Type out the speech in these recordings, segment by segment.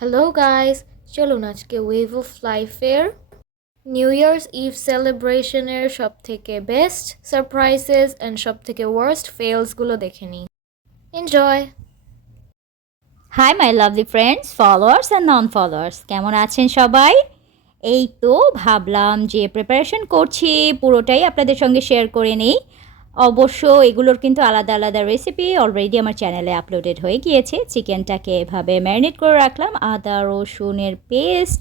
Hello guys, চলুন আজকে wave of লাইফের নিউ ইয়ার্স ইভ সেলিব্রেশনের সব থেকে বেস্ট সারপ্রাইজেস অ্যান্ড সব থেকে ওয়ার্স্ট ফেলসগুলো দেখে নিই। Enjoy. Hi my lovely friends, followers and non followers, কেমন আছেন সবাই? এই তো ভাবলাম যে প্রিপারেশন করছি পুরোটাই আপনাদের সঙ্গে শেয়ার করে নেই। অবশ্য এগুলোর কিন্তু আলাদা আলাদা রেসিপি অলরেডি আমার চ্যানেলে আপলোডেড হয়ে গিয়েছে। চিকেনটাকে এভাবে ম্যারিনেট করে রাখলাম, আদা রসুনের পেস্ট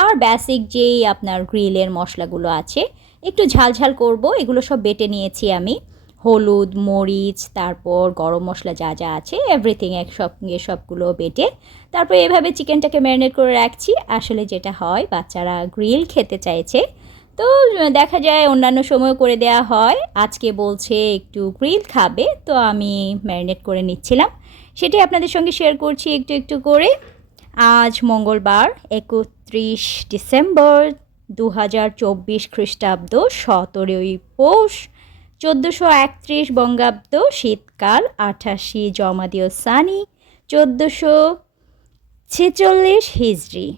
আর বেসিক যেই আপনার গ্রিলের মশলাগুলো আছে, একটু ঝাল ঝাল করব, এগুলো সব বেটে নিয়েছি আমি। হলুদ, মরিচ, তারপর গরম মশলা যা যা আছে এভরিথিং একসঙ্গে সবগুলো বেটে তারপর এভাবে চিকেনটাকে ম্যারিনেট করে রাখছি। আসলে যেটা হয়, বাচ্চারা গ্রিল খেতে চাইছে, তো দেখা যায় অন্যান্য সময় করে দেয়া হয়। আজকে বলছে একটু গ্রিল খাবে, তো আমি ম্যারিনেট করে নিচ্ছিলাম, সেটাই আপনাদের সঙ্গে শেয়ার করছি একটু একটু করে। আজ মঙ্গলবার 31 ডিসেম্বর 2024 খ্রিস্টাব্দ, 17ই পৌষ 1431 বঙ্গাব্দ, শীতকাল 88 জমাদিও সানি 1446 হিজরি।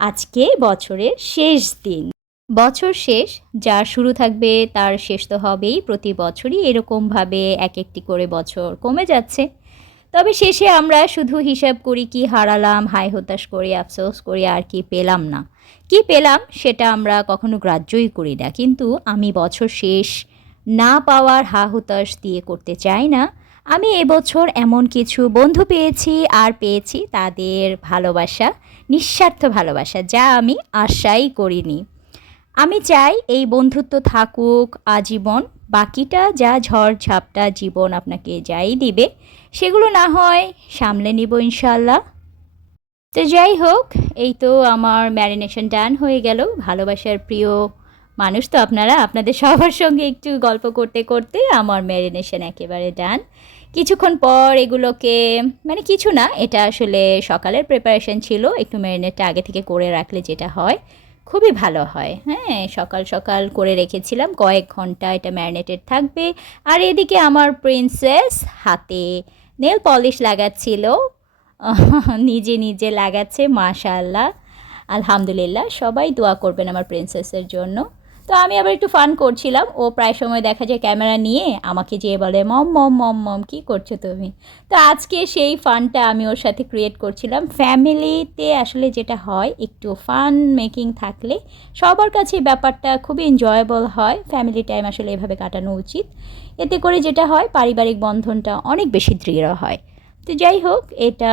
আজকে বছরের শেষ দিন। বছর শেষ, যার শুরু থাকবে তার শেষ তো হবেই। প্রতি বছরই এরকমভাবে এক একটি করে বছর কমে যাচ্ছে, তবে শেষে আমরা শুধু হিসাব করি কি হারালাম, হায় হতাশ করি, আফসোস করি, আর কি পেলাম না। কি পেলাম সেটা আমরা কখনো গ্রাহ্যই করি না, কিন্তু আমি বছর শেষ না পাওয়ার হা হুতাশ দিয়ে করতে চাই না। আমি এবছর এমন কিছু বন্ধু পেয়েছি, আর পেয়েছি তাদের ভালোবাসা, নিঃস্বার্থ ভালোবাসা, যা আমি আশাই করিনি। আমি চাই এই বন্ধুত্ব থাকুক আজীবন। বাকিটা যা ঝড় ঝাপটা জীবন আপনাকে যাই দিবে, সেগুলো না হয় সামলে নিব ইনশাল্লাহ। তো যাই হোক, এই তো আমার ম্যারিনেশন ডান হয়ে গেল। ভালোবাসার প্রিয় মানুষ তো আপনারা, আপনাদের সবার সঙ্গে একটু গল্প করতে করতে আমার ম্যারিনেশন একেবারে ডান। কিছুক্ষণ পর এগুলোকে, মানে কিছু না, এটা আসলে সকালের প্রিপারেশন ছিল। একটু ম্যারিনেটটা আগে থেকে করে রাখলে যেটা হয়, খুবই ভালো হয়। হ্যাঁ, সকাল সকাল করে রেখেছিলাম, কয়েক ঘন্টা এটা ম্যারিনেটেড থাকবে। আর এদিকে আমার প্রিন্সেস হাতে নেল পলিশ লাগাচ্ছিল, নিজে নিজে লাগাচ্ছে, মাশাআল্লাহ, আলহামদুলিল্লাহ। সবাই দোয়া করবেন আমার প্রিন্সেসের জন্য। তো আমি আবার একটু ফান করছিলাম, ও প্রায় সময় দেখা যায় ক্যামেরা নিয়ে আমাকে যেয়ে বলে, মম মম মম মম কী করছো তুমি। তো আজকে সেই ফানটা আমি ওর সাথে ক্রিয়েট করছিলাম। ফ্যামিলিতে আসলে যেটা হয়, একটু ফান মেকিং থাকলে সবার কাছে ব্যাপারটা খুবই এনজয়েবল হয়। ফ্যামিলি টাইম আসলে এভাবে কাটানো উচিত। এতে করে যেটা হয়, পারিবারিক বন্ধনটা অনেক বেশি দৃঢ় হয়। তো যাই হোক, এটা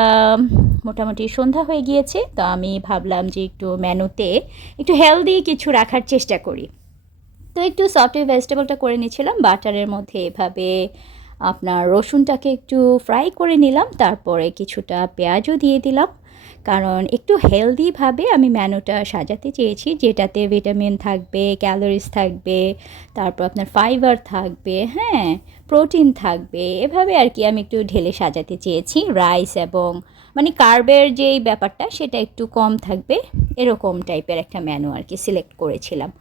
মোটামুটি সন্ধ্যা হয়ে গিয়েছে, তো আমি ভাবলাম যে একটু মেনুতে একটু হেলদি কিছু রাখার চেষ্টা করি। তো একটু সফট ভেজিটেবলটা করে নিয়েছিলাম বাটারের মধ্যে, এভাবে আপনার রসুনটাকে একটু ফ্রাই করে নিলাম, তারপরে কিছুটা পেঁয়াজও দিয়ে দিলাম, কারণ একটু হেলদিভাবে আমি মেনুটা সাজাতে চেয়েছি, যেটাতে ভিটামিন থাকবে, ক্যালোরিজ থাকবে, তারপর আপনার ফাইবার থাকবে, হ্যাঁ, প্রোটিন থাকবে, এভাবে আর কি আমি একটু ঢেলে সাজাতে চেয়েছি। রাইস এবং মানে কার্বের যেই ব্যাপারটা সেটা একটু কম থাকবে, এরকম টাইপের একটা মেনু আর কি সিলেক্ট করেছিলাম।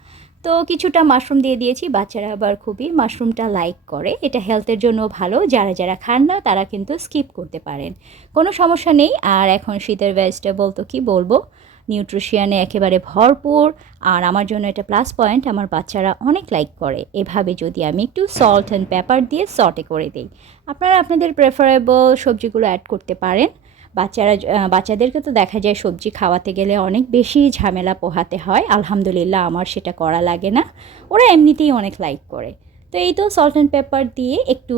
তো কিছুটা মাশরুম দিয়ে দিয়েছি, বাচ্চারা আবার খুবই মাশরুমটা লাইক করে, এটা হেলথের জন্য ভালো। যারা যারা খান না তারা কিন্তু স্কিপ করতে পারেন, কোনো সমস্যা নেই। আর এখন শীতের ভেজিটেবল তো কী বলবো, নিউট্রিশিয়ানে একেবারে ভরপুর। আর আমার জন্য এটা প্লাস পয়েন্ট, আমার বাচ্চারা অনেক লাইক করে এভাবে যদি আমি একটু সল্ট অ্যান্ড পেপার দিয়ে সটে করে দিই। আপনারা আপনাদের প্রেফারেবল সবজিগুলো অ্যাড করতে পারেন। বাচ্চাদেরকে তো দেখা যায় সবজি খাওয়াতে গেলে অনেক বেশি ঝামেলা পোহাতে হয়, আলহামদুলিল্লাহ আমার সেটা করা লাগে না, ওরা এমনিতেই অনেক লাইক করে। তো এই তো সল্ট অ্যান্ড পেপার দিয়ে একটু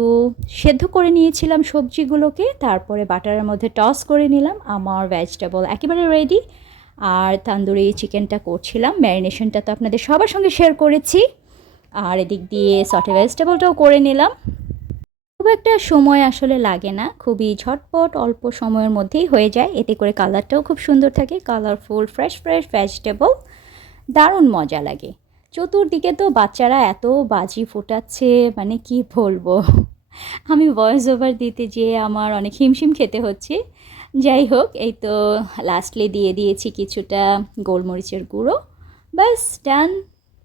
সেদ্ধ করে নিয়েছিলাম সবজিগুলোকে, তারপরে বাটারের মধ্যে টস করে নিলাম। আমার ভেজিটেবল একেবারে রেডি। আর তান্দুরি চিকেনটা করছিলাম, ম্যারিনেশনটা তো আপনাদের সবার সঙ্গে শেয়ার করেছি। আর এদিক দিয়ে সটে ভেজিটেবলটাও করে নিলাম। খুব একটা সময় আসলে লাগে না, খুবই ঝটপট অল্প সময়ের মধ্যেই হয়ে যায়, এতে করে কালারটাও খুব সুন্দর থাকে, কালারফুল ফ্রেশ ফ্রেশ ভেজিটেবল, দারুণ মজা লাগে। চতুর্দিকে তো বাচ্চারা এত বাজি ফোটাচ্ছে, মানে কি বলবো, আমি ভয়েস ওভার দিতে যেয়ে আমার অনেক হিমশিম খেতে হচ্ছে। যাই হোক, এই তো লাস্টলি দিয়ে দিয়েছি কিছুটা গোলমরিচের গুঁড়ো, ব্যাস ডান।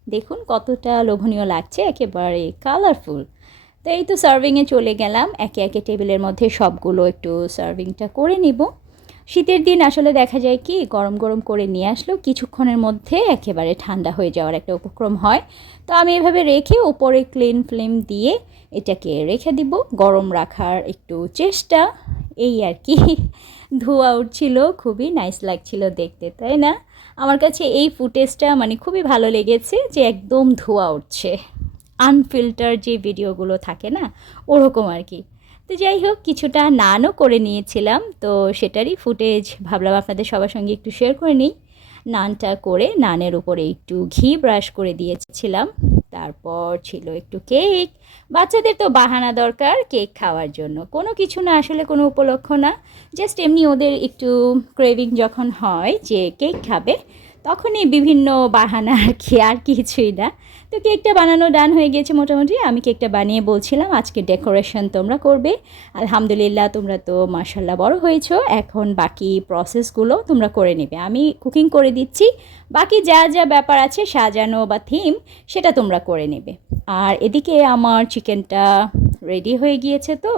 দেখুন কতটা লোভনীয় লাগছে, একেবারে কালারফুল। তো এই তো সার্ভিংয়ে চলে গেলাম, একে একে টেবিলের মধ্যে সবগুলো একটু সার্ভিংটা করে নিব। শীতের দিন আসলে দেখা যায় কি গরম গরম করে নিয়ে আসলেও কিছুক্ষণের মধ্যে একেবারে ঠান্ডা হয়ে যাওয়ার একটা উপক্রম হয়। তো আমি এভাবে রেখে উপরে ক্লিন ফ্লেম দিয়ে এটাকে রেখে দিব, গরম রাখার একটু চেষ্টা, এই আর কি। ধোঁয়া উঠছিল, খুবই নাইস লাগছিল দেখতে, তাই না? আমার কাছে এই ফুটেজটা মানে খুবই ভালো লেগেছে যে একদম ধোঁয়া উঠছে, আনফিল্টার যে ভিডিওগুলো থাকে না, ওরকম আর কি। তো যাই হোক, কিছুটা নানও করে নিয়েছিলাম, তো সেটারই ফুটেজ ভাবলাম আপনাদের সবার সঙ্গে একটু শেয়ার করে নিই। নানটা করে নানের উপরে একটু ঘি ব্রাশ করে দিয়েছিলাম। তারপর ছিল একটু কেক। বাচ্চাদের তো বাহানা দরকার কেক খাওয়ার জন্য, কোনো কিছু না আসলে, কোনো উপলক্ষ না, জাস্ট এমনি ওদের একটু ক্রেভিং যখন হয় যে কেক খাবে, তখনই বিভিন্ন বাহানা আর কি, আর কিছুই না। তো কেকটা বানানো ডান হয়ে গিয়েছে মোটামুটি। আমি কেকটা বানিয়ে বলছিলাম আজকে ডেকোরেশন তোমরা করবে। আলহামদুলিল্লাহ, তোমরা তো মাশাল্লাহ বড় হয়েছো, এখন বাকি প্রসেসগুলো তোমরা করে নেবে, আমি কুকিং করে দিচ্ছি। বাকি যা যা ব্যাপার আছে সাজানো বা থিম, সেটা তোমরা করে নেবে। আর এদিকে আমার চিকেনটা রেডি হয়ে গিয়েছে। তো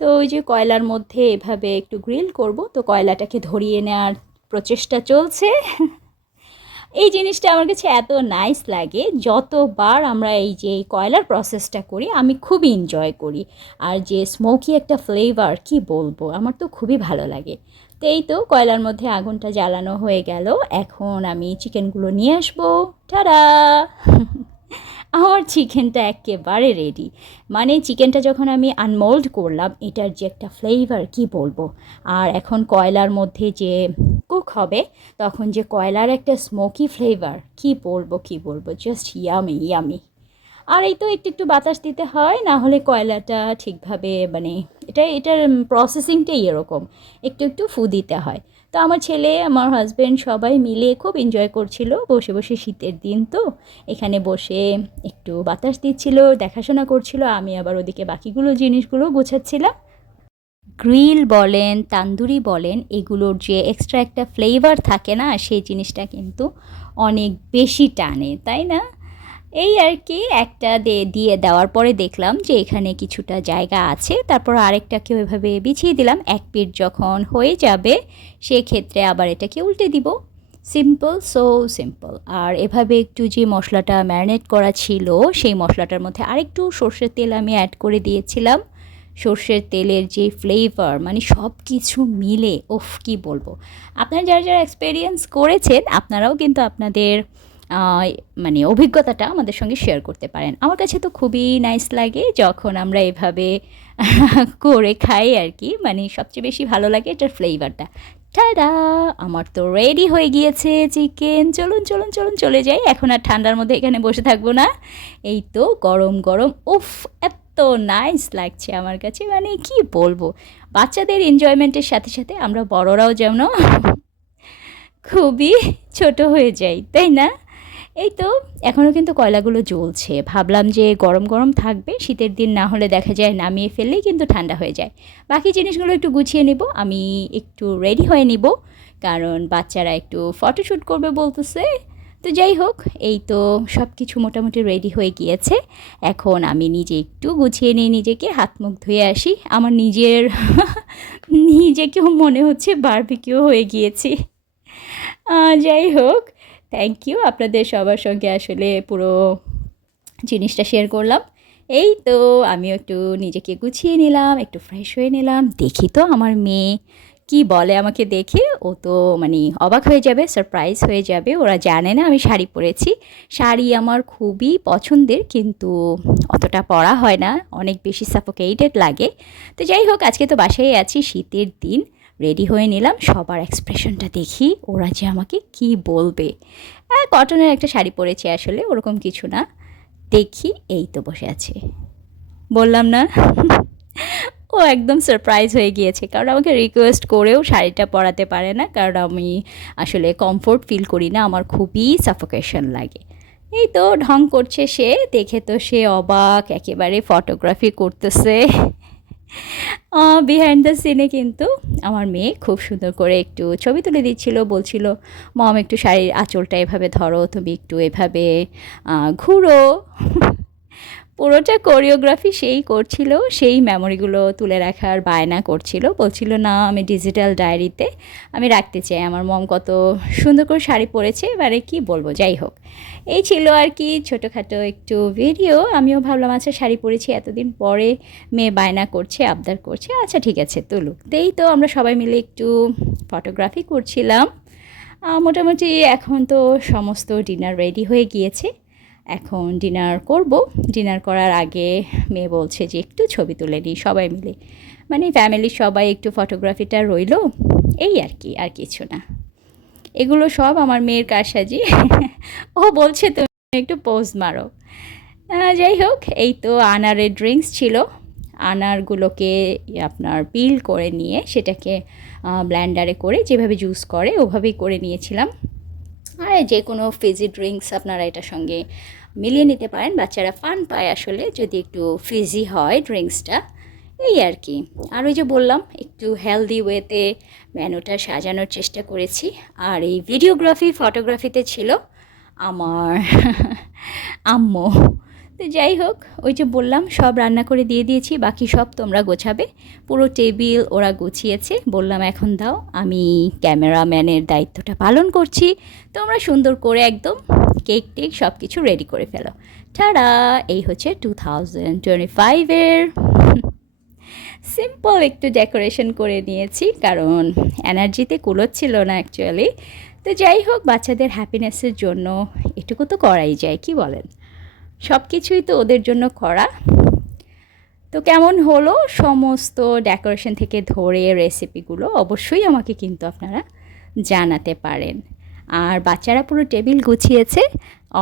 তো ওই যে কয়লার মধ্যে এভাবে একটু গ্রিল করব, তো কয়লাটাকে ধরিয়ে নেওয়ার প্রচেষ্টা চলছে। এই জিনিসটা আমার কাছে এত নাইস লাগে, যতবার আমরা এই যে কয়লার প্রসেসটা করি আমি খুবই এনজয় করি। আর যে স্মোকি একটা ফ্লেভার, কি বলবো, আমার তো খুবই ভালো লাগে। তো এই তো কয়লার মধ্যে আগুনটা জ্বালানো হয়ে গেল, এখন আমি চিকেনগুলো নিয়ে আসবো। টাটা! আমার চিকেনটা একেবারে রেডি। মানে চিকেনটা যখন আমি আনমোল্ড করলাম, এটার যে একটা ফ্লেভার, কি বলবো। আর এখন কয়লার মধ্যে যে কুক হবে, তখন যে কয়লার একটা স্মোকি ফ্লেভার, কি বলবো কি বলবো, জাস্ট ইয়ামি ইয়ামি। আর এই তো একটু একটু বাতাস দিতে হয়, না হলে কয়লাটা ঠিকভাবে মানে এটার প্রসেসিংটাই এরকম, একটু একটু ফু দিতে হয়। তো আমার ছেলে, আমার হাজব্যান্ড সবাই মিলে খুব এনজয় করছিল বসে বসে, শীতের দিন তো এখানে বসে একটু বাতাস দিচ্ছিল, দেখাশোনা করছিল, আমি আবার ওদিকে বাকিগুলো জিনিসগুলো গোছাচ্ছিলাম। গ্রিল বলেন, তান্দুরি বলেন, এগুলোর যে এক্সট্রা একটা ফ্লেভার থাকে না, সেই জিনিসটা কিন্তু অনেক বেশি টানে, তাই না? এই আর কি, একটা দিয়ে দেওয়ার পরে দেখলাম যে এখানে কিছুটা জায়গা আছে, তারপর আরেকটাকে ওইভাবে বিছিয়ে দিলাম। এক পিঠ যখন হয়ে যাবে, সেক্ষেত্রে আবার এটাকে উল্টে দিব। Simple, so simple. আর এভাবে একটু যে মশলাটা ম্যারিনেট করা ছিল, সেই মশলাটার মধ্যে আরেকটু সর্ষের তেল আমি অ্যাড করে দিয়েছিলাম। সর্ষের তেলের যে ফ্লেভার, মানে সব কিছু মিলে, ওফ, কি বলবো। আপনারা যারা যারা এক্সপেরিয়েন্স করেছেন, আপনারাও কিন্তু আপনাদের মানে অভিজ্ঞতাটা আমাদের সঙ্গে শেয়ার করতে পারেন। আমার কাছে তো খুবই নাইস লাগে যখন আমরা এভাবে করে খাই আর কি, মানে সবচেয়ে বেশি ভালো লাগে এটার ফ্লেভারটা। টাডা! আমার তো রেডি হয়ে গিয়েছে চিকেন। চলুন চলুন চলুন, চলে যাই, এখন আর ঠান্ডার মধ্যে এখানে বসে থাকবো না। এই তো গরম গরম, উফ, এত নাইস লাগছে আমার কাছে, মানে কি বলবো। বাচ্চাদের এনজয়মেন্টের সাথে সাথে আমরা বড়রাও যেন খুবই ছোট হয়ে যাই, তাই না? এই তো এখনও কিন্তু কয়লাগুলো জ্বলছে, ভাবলাম যে গরম গরম থাকবে, শীতের দিন না হলে দেখা যায় নামিয়ে ফেললেই কিন্তু ঠান্ডা হয়ে যায়। বাকি জিনিসগুলো একটু গুছিয়ে নেব, আমি একটু রেডি হয়ে নিব, কারণ বাচ্চারা একটু ফটোশ্যুট করবে বলতেছে। তো যাই হোক, এই তো সব কিছু মোটামুটি রেডি হয়ে গিয়েছে। এখন আমি নিজে একটু গুছিয়ে নিই নিজেকে, হাত মুখ ধুয়ে আসি। আমার নিজের নিজেকেও মনে হচ্ছে বারবিকিউ হয়ে গিয়েছি। যাই হোক, থ্যাংক ইউ, আপনাদের সবার সঙ্গে আসলে পুরো জিনিসটা শেয়ার করলাম। এই তো আমিও একটু নিজেকে গুছিয়ে নিলাম, একটু ফ্রেশ হয়ে নিলাম। দেখি তো আমার মেয়ে কি বলে আমাকে দেখে, ও তো মানে অবাক হয়ে যাবে, সারপ্রাইজ হয়ে যাবে, ওরা জানে না আমি শাড়ি পরেছি। শাড়ি আমার খুবই পছন্দের, কিন্তু অতটা পরা হয় না, অনেক বেশি সাফোকেটেড লাগে। তো যাই হোক, আজকে তো বাসায় আছি, শীতের দিন, রেডি হয়ে নিলাম। সবার এক্সপ্রেশনটা দেখি, ওরা যে আমাকে কি বলবে। কটনের একটা শাড়ি পরেছি, আসলে ওরকম কিছু না। দেখি, এই তো বসে আছে, বললাম না। ও একদম সারপ্রাইজ হয়ে গিয়েছে, কারণ আমাকে রিকোয়েস্ট করেও শাড়িটা পরাতে পারে না, কারণ আমি আসলে কমফোর্ট ফিল করি না, আমার খুবই সাফোকেশন লাগে। এই তো ঢং করছে সে, দেখে তো সে অবাক, একেবারে ফটোগ্রাফি করতেছে। বিহাইন্ড দ্য সিনে কিন্তু আমার মেয়ে খুব সুন্দর করে একটু ছবি তুলে দিচ্ছিল, বলছিল মম একটু শাড়ির আঁচলটা এভাবে ধরো, তুমি একটু এভাবে ঘুরো। পুরোটা কোরিওগ্রাফি সেই করছিল, সেই মেমোরিগুলো তুলে রাখার বায়না করছিল, বলছিল না আমি ডিজিটাল ডায়েরিতে আমি রাখতে চাই আমার মম কত সুন্দর করে শাড়ি পরেছে, এবারে কি বলবো, যাই হোক এই ছিল আর কি ছোটোখাটো একটু ভিডিও। আমিও ভাবলাম আচ্ছা শাড়ি পরেছি এতদিন পরে, মেয়ে বায়না করছে, আবদার করছে, আচ্ছা ঠিক আছে তুলুক। এই তো আমরা সবাই মিলে একটু ফটোগ্রাফি করছিলাম। মোটামুটি এখন তো সমস্ত ডিনার রেডি হয়ে গিয়েছে, এখন ডিনার করব। ডিনার করার আগে মেয়ে বলছে যে একটু ছবি তুলে নিই সবাই মিলে, মানে ফ্যামিলির সবাই একটু ফটোগ্রাফিটা রইলো, এই আর কি, আর কিছু না। এগুলো সব আমার মেয়ের কারসাজি। ও বলছে তুমি একটু পোজ মারো। যাই হোক, এই তো আনারের ড্রিঙ্কস ছিল, আনারগুলোকে আপনার পিল করে নিয়ে সেটাকে ব্লেন্ডারে করে যেভাবে জুস করে ওভাবেই করে নিয়েছিলাম। আর যে কোনো ফিজি ড্রিঙ্কস আপনারা এটার সঙ্গে মিলিয়ে নিতে পারেন, বাচ্চারা ফান পায় আসলে যদি একটু ফিজি হয় ড্রিঙ্কসটা, এই আর কি। আর ওই যে বললাম একটু হেলদি ওয়েতে মেনুটা সাজানোর চেষ্টা করেছি। আর এই ভিডিওগ্রাফি ফটোগ্রাফিতে ছিল আমার আম্মু। তো যাই হোক, ওই যে বললাম সব রান্না করে দিয়ে দিয়েছি, বাকি সব তোমরা গোছাবে। পুরো টেবিল ওরা গুছিয়েছে, বললাম এখন দাও আমি ক্যামেরাম্যানের দায়িত্বটা পালন করছি, তোমরা সুন্দর করে একদম কেক টেক সব কিছু রেডি করে ফেলো। টাটা, এই হচ্ছে 2025-এর সিম্পল একটু ডেকোরেশন করে নিয়েছি, কারণ এনার্জিতে কুলোচ্ছিল না অ্যাকচুয়ালি। তো যাই হোক, বাচ্চাদের হ্যাপিনেসের জন্য এটুকু তো করাই যায়, কি বলেন? সব কিছুই তো ওদের জন্য করা। তো কেমন হলো সমস্ত ডেকোরেশন থেকে ধরে রেসিপিগুলো অবশ্যই আমাকে কিন্তু আপনারা জানাতে পারেন। আর বাচ্চারা পুরো টেবিল গুছিয়েছে,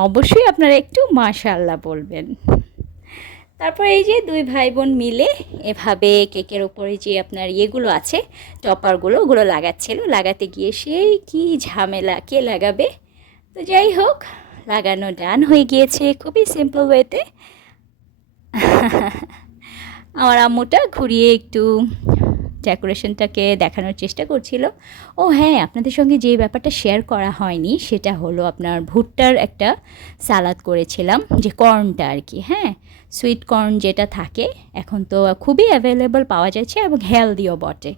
অবশ্যই আপনারা একটু মাশাআল্লাহ বলবেন। তারপর এই যে দুই ভাই বোন মিলে এভাবে কেকের ওপরে যে আপনার ইয়েগুলো আছে টপারগুলো, ওগুলো লাগাচ্ছিল, লাগাতে গিয়ে সেই কি ঝামেলা, কে লাগাবে। তো যাই হোক, লাগানো ডান হয়ে গিয়েছে খুবই সিম্পল ওয়েতে। আমার আম্মুটা ঘুরিয়ে একটু ডেকোরেশনটাকে দেখানোর চেষ্টা করছিল। ও হ্যাঁ, আপনাদের সঙ্গে যে ব্যাপারটা শেয়ার করা হয়নি সেটা হলো আপনার ভুট্টার একটা সালাদ করেছিলাম, যে কর্নটা আর কি, হ্যাঁ সুইট কর্ন যেটা থাকে এখন তো খুবই অ্যাভেলেবল পাওয়া যাচ্ছে এবং হেলদিও বটে,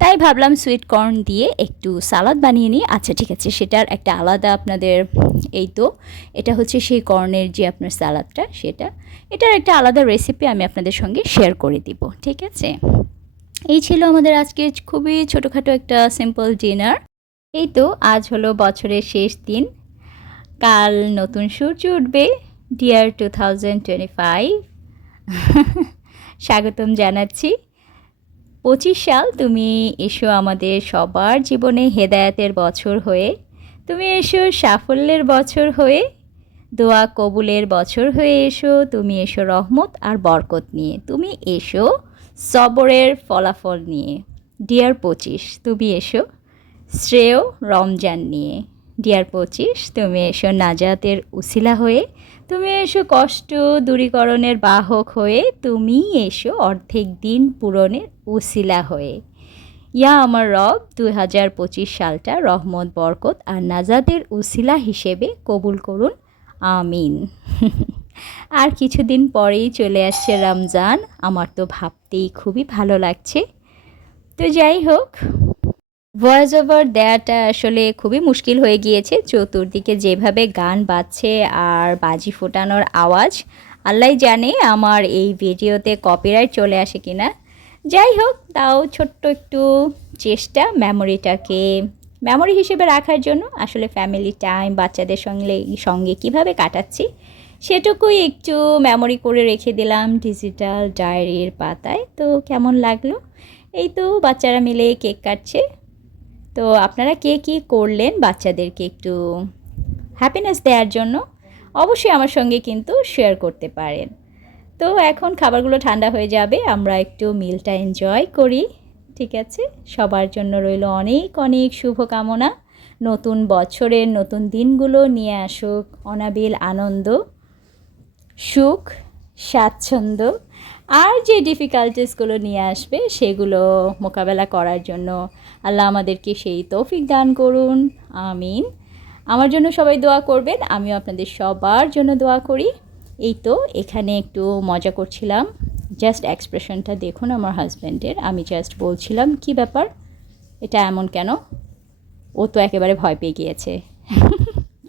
তাই ভাবলাম সুইট কর্ন দিয়ে একটু সালাদ বানিয়ে নিই। আচ্ছা ঠিক আছে, সেটার একটা আলাদা আপনাদের, এই তো এটা হচ্ছে সেই কর্নের যে আপনার সালাদটা, এটার একটা আলাদা রেসিপি আমি আপনাদের সঙ্গে শেয়ার করে দিব, ঠিক আছে? এই ছিল আমাদের আজকে খুবই ছোটোখাটো একটা সিম্পল ডিনার। এই তো আজ হলো বছরের শেষ দিন, কাল নতুন সূর্য উঠবে। ডিয়ার 2025, স্বাগতম জানাচ্ছি। 25 সাল তুমি এসো আমাদের সবার জীবনে হেদায়েতের বছর হয়ে, তুমি এসো সাফল্যের বছর হয়ে, দোয়া কবুলের বছর হয়ে এসো, তুমি এসো রহমত আর বরকত নিয়ে, তুমি এসো সবরের ফলাফল নিয়ে। ডিয়ার 25, তুমি এসো শ্রেয় রমজান নিয়ে। ডিয়ার 25, তুমি এসো নাজাতের উসিলা হয়ে, তুমি এসো কষ্ট দূরীকরণের বাহক হয়ে, তুমি এসো অর্ধেক দিন পূরণের উসিলা হয়ে। ইয়া আমার রব, 2025 সালটা রহমত বরকত আর নাজাতের উসিলা হিসেবে কবুল করুন, আমিন। আর কিছুদিন পরেই চলে আসছে রমজান, আমার তো ভাবতেই খুবই ভালো লাগছে। তো যাই হোক, ভয়েস ওভার দেওয়াটা আসলে খুবই মুশকিল হয়ে গিয়েছে, চতুর্দিকে যেভাবে গান বাজছে আর বাজি ফোটানোর আওয়াজ, আল্লাহ জানে আমার এই ভিডিওতে কপিরাইট চলে আসে কিনা। যাই হোক, তাও ছোট্ট একটু চেষ্টা মেমোরি হিসেবে রাখার জন্য, আসলে ফ্যামিলি টাইম বাচ্চাদের সঙ্গে কীভাবে কাটাচ্ছি সেটুকুই একটু মেমোরি করে রেখে দিলাম ডিজিটাল ডায়েরির পাতায়। তো কেমন লাগলো? এই তো বাচ্চারা মিলে কেক কাটছে। তো আপনারা কে কী করলেন বাচ্চাদেরকে একটু হ্যাপিনেস দেওয়ার জন্য, অবশ্যই আমার সঙ্গে কিন্তু শেয়ার করতে পারেন। তো এখন খাবারগুলো ঠান্ডা হয়ে যাবে, আমরা একটু মিলটা এনজয় করি, ঠিক আছে? সবার জন্য রইল অনেক অনেক শুভকামনা, নতুন বছরের নতুন দিনগুলো নিয়ে আসুক অনাবিল আনন্দ, সুখ, স্বাচ্ছন্দ্য, আর যে ডিফিকাল্টিসগুলো নিয়ে আসবে সেগুলো মোকাবেলা করার জন্য আল্লাহ আমাদেরকে সেই তৌফিক দান করুন, আমিন। আমার জন্য সবাই দোয়া করবেন, আমিও আপনাদের সবার জন্য দোয়া করি। এই তো এখানে একটু মজা করছিলাম। জাস্ট এক্সপ্রেশনটা দেখুন আমার হাজব্যান্ডের। আমি জাস্ট বলছিলাম কি ব্যাপার, এটা এমন কেন? ও তো একেবারে ভয় পেয়ে গিয়েছে।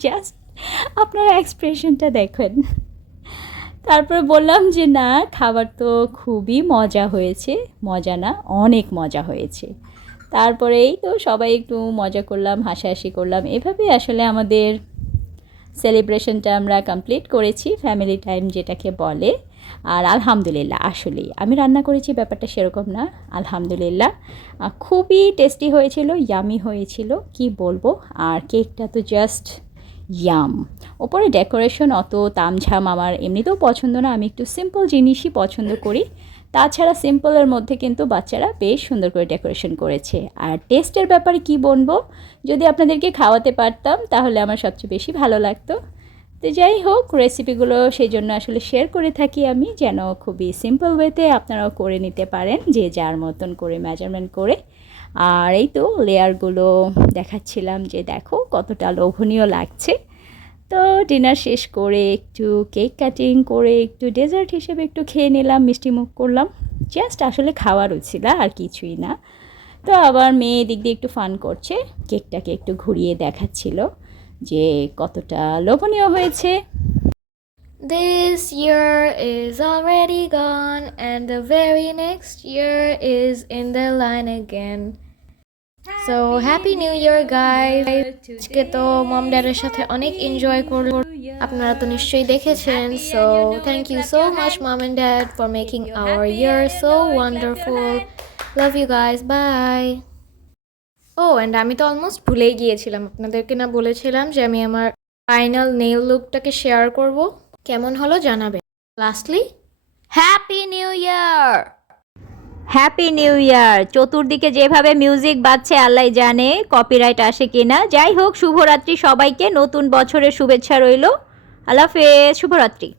জাস্ট আপনারা এক্সপ্রেশনটা দেখেন। তারপরে বললাম যে না, খাবার তো খুবই মজা হয়েছে। মজা না, অনেক মজা হয়েছে। তারপরে এই তো সবাই একটু মজা করলাম, হাসাহাসি করলাম। এভাবেই আসলে আমাদের সেলিব্রেশনটা আমরা কমপ্লিট করেছি, ফ্যামিলি টাইম যেটাকে বলে। আর আলহামদুলিল্লাহ, আসলেই আমি রান্না করেছি ব্যাপারটা সেরকম না। আলহামদুলিল্লাহ খুবই টেস্টি হয়েছিল, ইয়ামি হয়েছিল, কি বলবো। আর কেকটা তো জাস্ট ইয়াম। ওপরে ডেকোরেশন অত তামঝাম আমার এমনিতেও পছন্দ না, আমি একটু সিম্পল জিনিসই পছন্দ করি। তাছাড়া সিম্পলের মধ্যে কিন্তু বাচ্চারা বেশ সুন্দর করে ডেকোরেশন করেছে। আর টেস্টের ব্যাপারে কি বলবো, যদি আপনাদেরকে খাওয়াতে পারতাম তাহলে আমার সবচেয়ে বেশি ভালো লাগতো। তো যাই হোক, রেসিপিগুলো সেই জন্য আসলে শেয়ার করে থাকি আমি, যেন খুবই সিম্পল ওয়েতে আপনারাও করে নিতে পারেন, যে যার মতন করে মেজারমেন্ট করে। আর এই তো লেয়ারগুলো দেখাচ্ছিলাম যে দেখো কতটা লোভনীয় লাগছে। তো ডিনার শেষ করে একটু কেক কাটিং করে একটু ডেজার্ট হিসেবে একটু খেয়ে নিলাম, মিষ্টি মুখ করলাম। জাস্ট আসলে খাওয়ার উছিলা, আর কিছুই না। তো আবার মেয়ে দিক দিয়ে একটু ফান করছে, কেকটাকে একটু ঘুরিয়ে দেখাচ্ছিল যে কতটা লোভনীয় হয়েছে। This year is already gone and the very next year is in the line again. So happy new year guys. আজকে তো মম ড্যাডের সাথে অনেক এনজয় করলো, আপনারা তো নিশ্চয়ই দেখেছেন। So thank you so much mom and dad for making our year so wonderful. Love you guys, bye. ও অ্যান্ড আমি তো অলমোস্ট ভুলেই গিয়েছিলাম, আপনাদেরকে না বলেছিলাম যে আমি আমার ফাইনাল নেইল লুকটাকে শেয়ার করব, কেমন হলো জানাবেন। Lastly happy new year. Happy new year. চতুর্দিকে যেভাবে মিউজিক বাজছে আল্লাহ জানে কপিরাইট আসে কিনা। যাই হোক, শুভরাত্রি সবাইকে, নতুন বছরের শুভেচ্ছা রইল। আল্লাহ হাফেজ, শুভরাত্রি।